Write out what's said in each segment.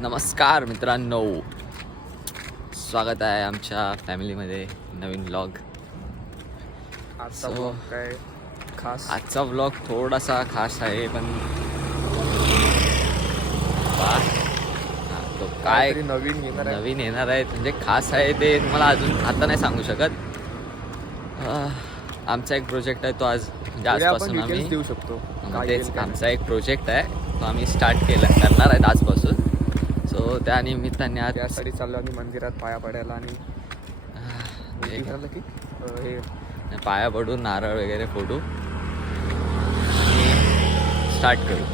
नमस्कार मित्रांनो, स्वागत आहे आमच्या फॅमिलीमध्ये नवीन व्लॉग. आजचा ब्लॉग काय खास? आजचा व्लॉग थोडासा खास आहे, पण तो काय नवीन येणार आहे म्हणजे खास आहे ते तुम्हाला अजून आता नाही सांगू शकत. आमचा एक प्रोजेक्ट आहे तो आज म्हणजे आजपासून आम्ही देऊ शकतो. तेच आमचा एक प्रोजेक्ट आहे तो आम्ही स्टार्ट करणार आहे आजपासून. सो त्या निमित्ताने आज त्यासाठी चाललो आम्ही मंदिरात पाया पडायला आणि हे पाया पडून नारळ वगैरे फोडू स्टार्ट करू.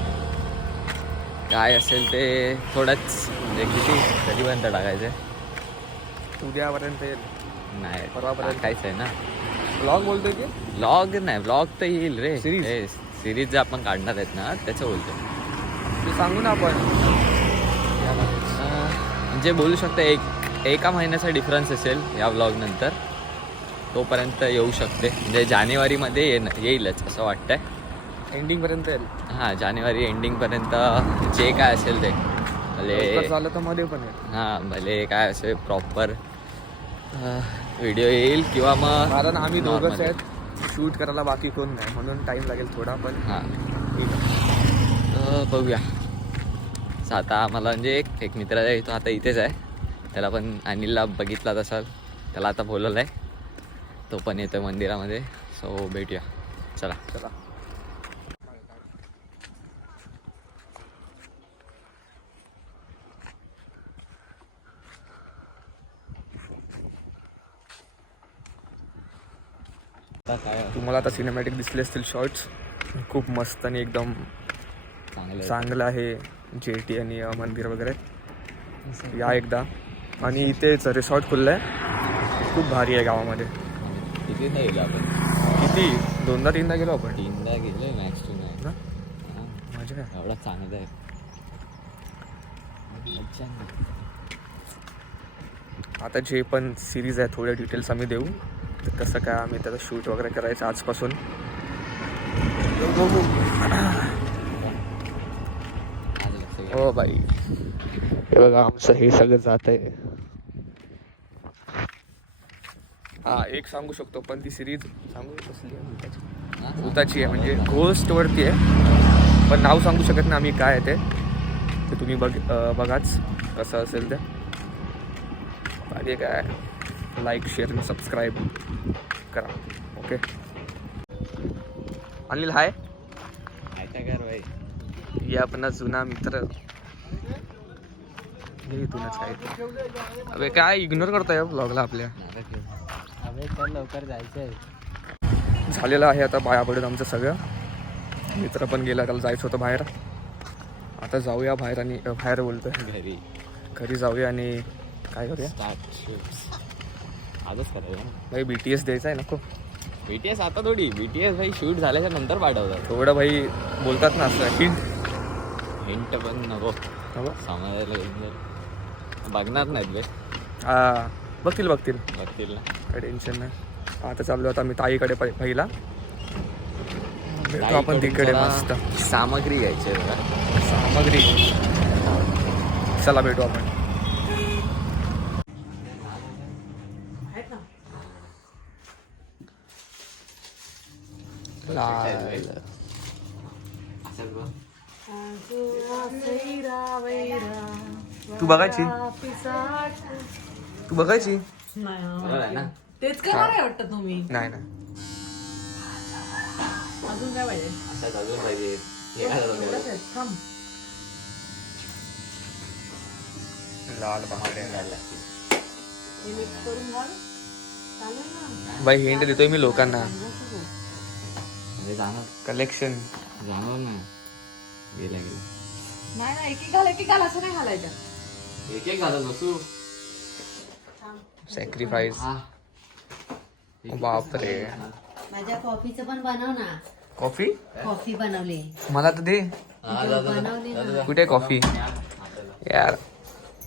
काय असेल ते थोडंच म्हणजे किती कधीपर्यंत टाकायचं आहे? उद्यापर्यंत येईल. नाही परवापर्यंत टाकायचं आहे ना. ब्लॉग बोलतोय की व्लॉग नाही, व्लॉग तर येईल रे. Series? सिरीज जे आपण काढणार आहेत ना त्याचं बोलतो. ते सांगू ना आपण. म्हणजे बोलू शकता एका महिन्याचा डिफरन्स असेल या व्लॉग नंतर. तोपर्यंत येऊ शकते म्हणजे जानेवारीमध्ये येईलच असं वाटतंय. एंडिंगपर्यंत येईल. हां, जानेवारी एंडिंगपर्यंत जे काय असेल ते भले झालं तर मध्ये पण येईल. हां, भले काय असेल प्रॉपर व्हिडिओ येईल किंवा मग कारण आम्ही दोघंच normal. आहेत, शूट करायला बाकी कोण नाही म्हणून टाइम लागेल थोडा. पण हां, ठीक आहे. बघूया. आता आम्हाला म्हणजे एक मित्र आहे तो आता इथेच आहे. त्याला पण अनिलला बघितला तसाल, त्याला आता बोलवलं आहे. तो पण येतो मंदिरामध्ये. सो भेटूया. चला. तुम्हाला आता सिनेमॅटिक दिसले असतील शॉर्ट्स. खूप मस्त आणि एकदम चांगलं आहे. जेटी आणि मंदिर वगैरे या एकदा. आणि इथेच रिसॉर्ट खुललं आहे, खूप भारी आहे गावामध्ये. किती नाही गेलो आपण? किती 2-3दा गेलो आपण. 3दा गेलो मॅक्स टू मॅक्स ना. मजा आहे. एवढा चांगलं आहे. आता जे पण सिरीज आहे थोडे डिटेल्स आम्ही देऊ. तर कसं काय आम्ही त्याचं शूट वगैरे करायचं आजपासून. हो बाई, हे बघा आमचं हे सगळं जात आहे. हा, एक सांगू शकतो पण ती सिरीज सांगू कसली आहे? भूताची आहे, म्हणजे घोस्टवरती आहे. पण नाव सांगू शकत नाही आम्ही काय आहे ते तुम्ही बघाच कसं असेल ते. आणि काय लाईक शेअर आणि सबस्क्राईब करा. ओके. अनिल हाय. ये आपला जुना मित्र. इथूनच काय अबे काय इग्नोर करतोय व्लॉगला आपल्या. लवकर जायचंय. झालेलं आहे आता पाया पडत आमचं सगळं. मित्र पण गेला, त्याला जायचं होतं बाहेर. आता जाऊया बाहेर आणि बाहेर बोलतोय घरी जाऊया आणि काय करूया आजच करायचं भाई. BTS द्यायचा आहे नको. BTS आता थोडी. BTS भाई शूट झाल्याच्या नंतर पाठवतात. थोडं भाई बोलतात ना असं हिंट पण नको समाजाला बघणार नाहीत बे. हा, बघतील बघतील ना. काय टेन्शन नाही. आता चाललो आता मी ताईकडे पहिला भेटू आपण तिकडे. मस्त सामग्री घ्यायची आहे बघा. सामग्री. चला भेटू आपण. तू बघायची ना. तेच काय बरं वाटतं तुम्ही. नाही अजून काय पाहिजे? असं अजून पाहिजे. एवढंच आहे, थांब. लाल बांगडे. हे mix करून घाल. चालेल ना. बाई हिंट देतोय मी लोकांना. म्हणजे जाणार कलेक्शन जाणार ना. गेला नाही एक घाल असं नाही घालायचं. एक घालत बसू. सॅक्रिफाईस. बापरे. माझ्या कॉफीचं पण बनव ना. कॉफी बनवली. मला तर दे. बनवली ना. कुठे कॉफी यार?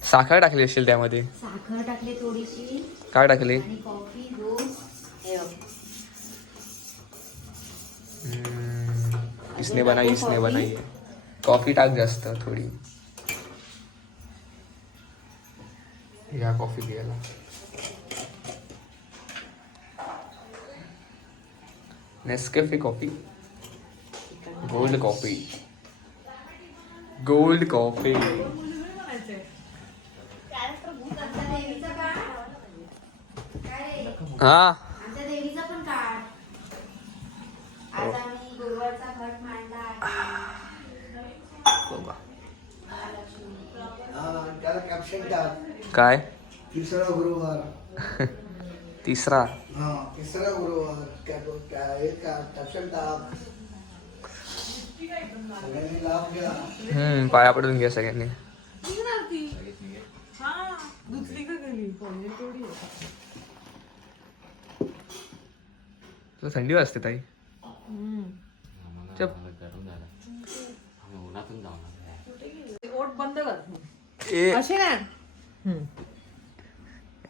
साखर टाकली असेल त्यामध्ये. साखर टाकली थोडीशी काय टाकली? आणि कॉफी दूध. हे बघ. इसने बनाई है. कॉफी टाक जास्त थोडी. या कॉफी घ्यायला. Nescafe coffee, gold coffee, gold coffee. हा आमच्या देवीचा पण काढ. आज आम्ही गुरुवारचा घट मांडला आहे. बघा. त्याला कॅप्शन टाक. काय तिसरा गुरुवार. तिसरा तिसरा गुरुवार कॅप्शन टाक. सगळ्यांनी लाभ घ्या. पाया पडून घ्या सगळ्यांनी. तुला थंडी वाजते ताई. चप. ओट बंद कर. ए असे ना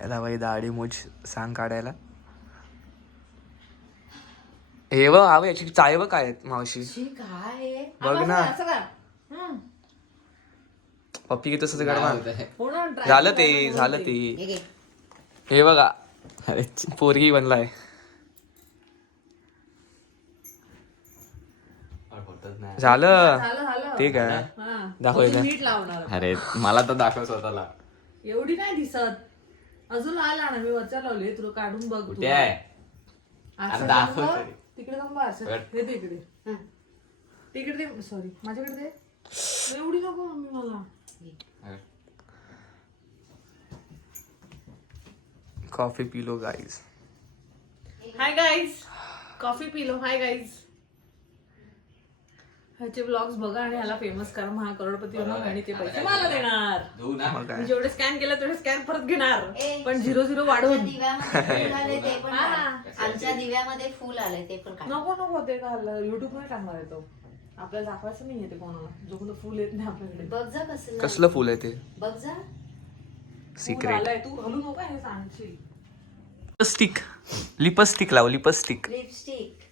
याला बाई दाढी मूछ सांग काढायला. हे बघ हा याची चाय बघ काय आहेत मावशी. काय बघ ना असं का पप्पी घेतो तसं काढ ना. हो ना try झालं कर. ते झालं ते. हे घे. हे बघा अरे पोरगी बनलाय. झालं झालं ते काय हा. दाखव अजून एकदा. मीठ लावणार. अरे मला तर दाखव स्वतःला. एवढी नाही दिसत. अजून आला ना मी वरच्या लावली तुला काढून बघ. कुठे आहे? आरशात अरे दाखव बघ. तरी. तिकडे बघ आरशात. हे दे इकडे. हं. तिकडे दे. सॉरी माझ्याकडे दे. एवढी नको मम्मी मला. कॉफी पी लो गाईज. हाय गाईज कॉफी पिलो. हाय गाईज ह्याचे ब्लॉग्स बघा आणि ह्याला फेमस करा. महाकरोडपती होणार आणि ते पैसे मला देणार. मग काय मी जेवढे स्कॅन केलं तेवढे स्कॅन परत घेणार. ए, पण 0-0 आमच्या वाढवून. दिव्यामध्ये फुल आले ते पण हा. काढ. आमच्या दिव्यामध्ये फुल आले ते पण काढ. नको नको ते घाल. युट्यूब मध्ये टाकणार आहे तो. आपल्याला दाखवायचं नाहीये ते कोणाला. जो कोणतं फुल येत नाही आपल्याकडे. बघ जा कसलं. कसलं फुल आहे ते. बघ जा. Full secret. आलंय. तू घालू नको हे सांगशील. लिपस्टिक. लिपस्टिक लाव लिपस्टिक. लिपस्टिक.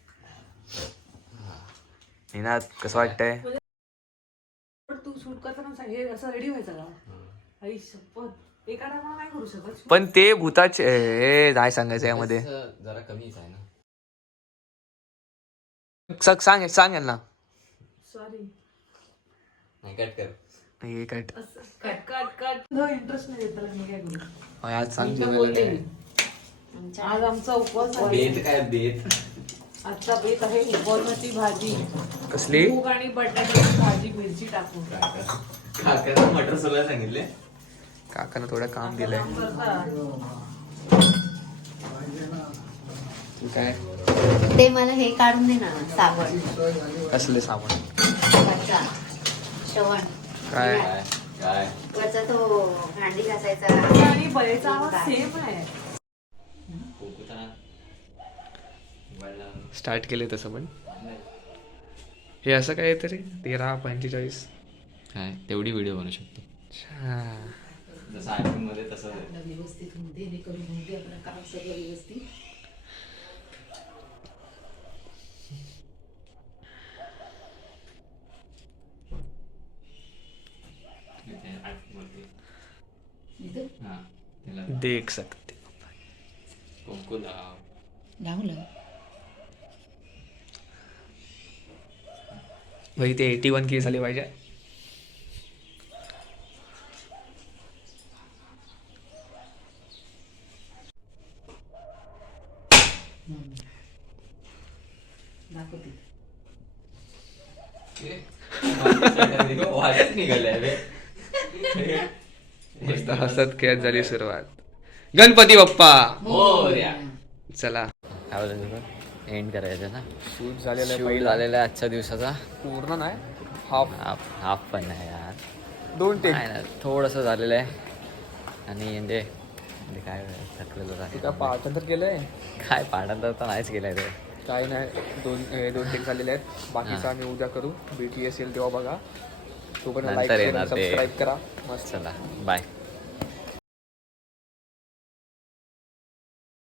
ना कसं वाटतंय. पण तू शूट करताना सांग, हे असं रेडी व्हायचं का. आई शपथ एका टायमाला नाही करू शकत. पण ते भूताचे हे काय सांगायचं यामध्ये. जरा कमीच आहे ना. सांग सांग यांना. सॉरी नाही कट कर. हे cut. Cut cut cut. Interest नाही येत त्याला. मी काय करू. आज सांग मी काय बोलते. आमच्या आज आमचा उपवास आहे. बेत काय बेत. आजचा बेत आहे उपवासाची भाजी. कसली. मूग आणि बटाट्याची भाजी मिरची टाकून. काकाला मटर सोलायला सांगितले. काकानं थोडं काम दिलंय. काम करता. तू काय ते मला हे काढून दे ना साबण. कसले सामान. वरचा श्रवण. काय काय वरचा तो भांडी घासायचा. आणि बळेचा आवाज सेम आहे. स्टार्ट केले तसं पण. हे असं काय तरी 13:45. काय तेवढी व्हिडिओ बनवू शकतो. जसं आयफोन मध्ये तसं. व्यवस्थित होते हे करून होते आपलं काम सगळं व्यवस्थित. देख सकते. भाई ते 81 झाले पाहिजे. वाजत निघालंय. मस्त हसत खेळत झाली सुरुवात. गणपती बाप्पा मोरया. चला. एंड करायचं ना. शूट झालेलं शूट झालेला आहे आजच्या दिवसाचा. पूर्ण नाही. हाफ हाफ पण नाही यार. 2 टेक. नाही ना थोडंसं झालेलं आहे. आणि म्हणजे काय थकलेलं आहे. का पाठांतर केलंय. काय पाठांतर तर नाहीच केलंय ते. काय नाही. 2 टेक झालेले आहेत. बाकीचं आम्ही उद्या करू. BTS येईल तेव्हा बघा. तो पण नंतर लाईक येणार ते. सबस्क्राईब करा. मस्त. चला बाय.